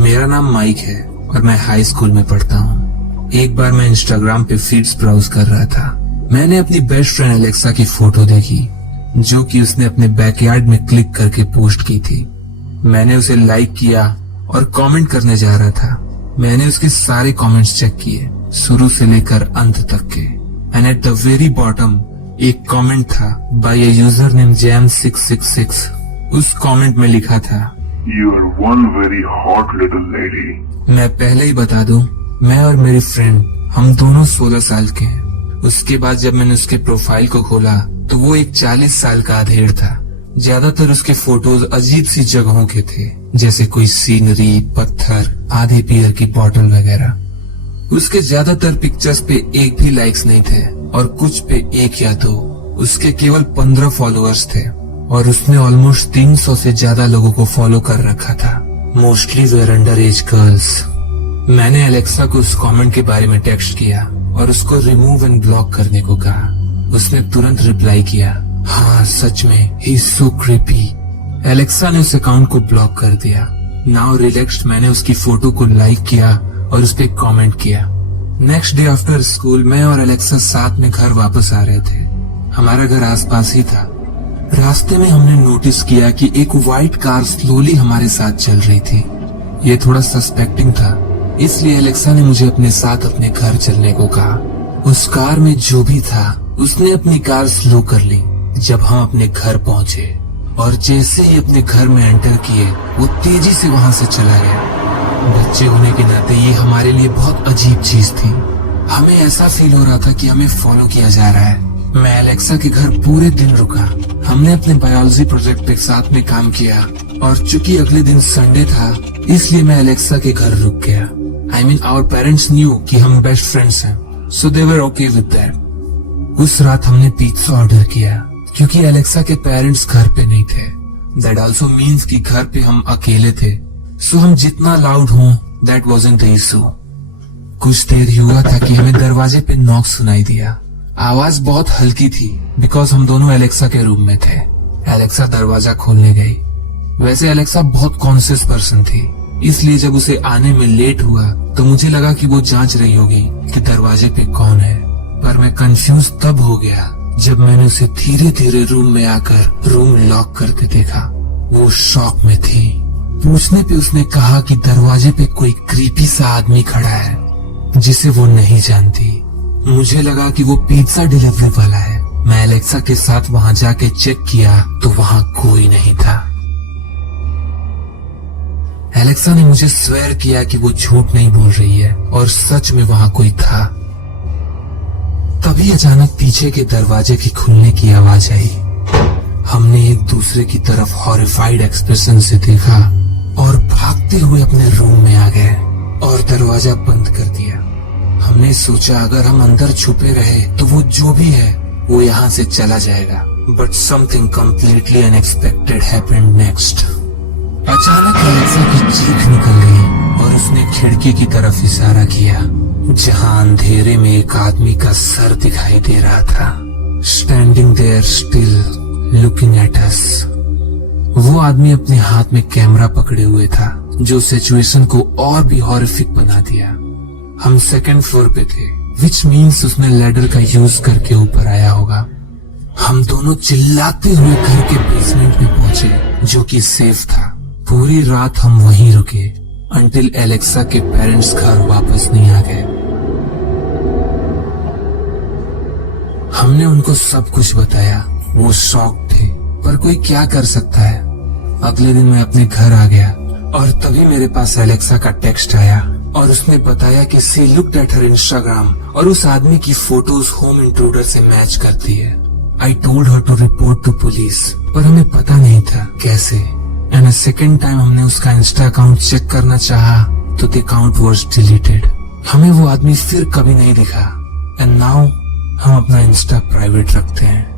मेरा नाम माइक है और मैं हाई स्कूल में पढ़ता हूँ। एक बार मैं इंस्टाग्राम पे फीड्स ब्राउज कर रहा था। मैंने अपनी बेस्ट फ्रेंड एलेक्सा की फोटो देखी जो कि उसने अपने बैकयार्ड में क्लिक करके पोस्ट की थी। मैंने उसे लाइक किया और कमेंट करने जा रहा था। मैंने उसके सारे कमेंट्स चेक किए, शुरू से लेकर अंत तक के। And at the very bottom एक कमेंट था by a user name jam666। उस कमेंट में लिखा था, You are one very hot little lady. मैं पहले ही बता दूं, मैं और मेरी फ्रेंड हम दोनों 16 साल के हैं। उसके बाद जब मैंने उसके प्रोफाइल को खोला तो वो एक 40 साल का अधेड़ था। ज्यादातर उसके फोटोज अजीब सी जगहों के थे, जैसे कोई सीनरी, पत्थर, आधे बियर की बोतल वगैरह। उसके ज्यादातर पिक्चर्स पे एक भी लाइक्स नहीं थे और कुछ पे एक या दो। उसके केवल 15 फॉलोअर्स थे और उसने ऑलमोस्ट 300 से ज्यादा लोगों को फॉलो कर रखा था। Mostly were under age girls. मैंने एलेक्सा को उस कमेंट के बारे में टेक्स्ट किया और उसको रिमूव एंड ब्लॉक करने को कहा। उसने तुरंत रिप्लाई किया, हाँ सच में, he is so creepy. Alexa ने उस अकाउंट को ब्लॉक कर दिया। नाउ रिलैक्स्ड मैंने उसकी फोटो को लाइक किया और उस पर कमेंट किया। नेक्स्ट डे आफ्टर स्कूल मैं और एलेक्सा साथ में घर वापस आ रहे थे। हमारा घर आसपास ही था। रास्ते में हमने नोटिस किया कि एक व्हाइट कार स्लोली हमारे साथ चल रही थी। ये थोड़ा सस्पेक्टिंग था, इसलिए एलेक्सा ने मुझे अपने साथ अपने घर चलने को कहा। उस कार में जो भी था उसने अपनी कार स्लो कर ली जब हम अपने घर पहुंचे, और जैसे ही अपने घर में एंटर किए वो तेजी से वहां से चला गया। बच्चे होने के नाते ये हमारे लिए बहुत अजीब चीज थी। हमें ऐसा फील हो रहा था कि हमें फॉलो किया जा रहा है। मैं एलेक्सा के घर पूरे दिन रुका। हमने अपने बायोलॉजी प्रोजेक्ट पे साथ में काम किया और चूंकि अगले दिन संडे था इसलिए मैं एलेक्सा के घर रुक गया। I mean, our parents knew कि हम बेस्ट फ्रेंड्स हैं, so they were okay with that. उस रात हमने पिज्जा ऑर्डर किया क्योंकि एलेक्सा के पेरेंट्स घर पे नहीं थे। That also means कि घर पे हम अकेले थे, so हम जितना लाउड हों that wasn't the issue. कुछ देर हुआ था कि हमें दरवाजे पे नॉक सुनाई दिया। आवाज बहुत हल्की थी बिकॉज हम दोनों एलेक्सा के रूम में थे। एलेक्सा दरवाजा खोलने गई। वैसे एलेक्सा बहुत कॉन्शियस पर्सन थी, इसलिए जब उसे आने में लेट हुआ तो मुझे लगा कि वो जांच रही होगी कि दरवाजे पे कौन है। पर मैं कंफ्यूज तब हो गया जब मैंने उसे धीरे धीरे रूम में आकर रूम लॉक करते देखा। वो शॉक में थी। पूछने पे उसने कहा कि दरवाजे पे कोई क्रीपी सा आदमी खड़ा है जिसे वो नहीं जानती। मुझे लगा कि वो पिज्जा डिलीवरी वाला है। मैं एलेक्सा के साथ वहां जाके चेक किया तो वहां कोई नहीं था। एलेक्सा ने मुझे स्वेयर किया कि वो झूठ नहीं बोल रही है और सच में वहां कोई था। तभी अचानक पीछे के दरवाजे की खुलने की आवाज आई। हमने एक दूसरे की तरफ हॉरिफाइड एक्सप्रेशन से देखा और भागते हुए अपने रूम में आ गए और दरवाजा बंद कर दिया। हमने सोचा अगर हम अंदर छुपे रहे तो वो जो भी है वो यहाँ से चला जाएगा। But something completely unexpected happened next. अचानक एलेक्सा की चीख निकल गई और उसने खिड़की की तरफ इशारा किया जहाँ अंधेरे में एक आदमी का सर दिखाई दे रहा था, standing there still looking at us. वो आदमी अपने हाथ में कैमरा पकड़े हुए था जो सिचुएशन को और भी हॉरिफिक बना दिया। हम सेकंड फ्लोर पे थे, विच मीन्स उसने लैडर का यूज करके ऊपर आया होगा। हम दोनों चिल्लाते हुए घर के बेसमेंट में पहुंचे जो कि सेफ था। पूरी रात हम वहीं रुके अंटिल एलेक्सा के पेरेंट्स घर वापस नहीं आ गए। हमने उनको सब कुछ बताया। वो शॉक थे, पर कोई क्या कर सकता है। अगले दिन मैं अपने घर आ गया और तभी मेरे पास एलेक्सा का टेक्स्ट आया और उसने बताया कि she looked at her Instagram और उस आदमी की फोटोज होम इंट्रूडर से मैच करती है। I told her to report to police, पर हमें पता नहीं था कैसे। एंड अ सेकेंड टाइम हमने उसका इंस्टा अकाउंट चेक करना चाहा तो द अकाउंट वाज डिलीटेड। हमें वो आदमी फिर कभी नहीं दिखा। एंड नाउ हम अपना इंस्टा प्राइवेट रखते हैं।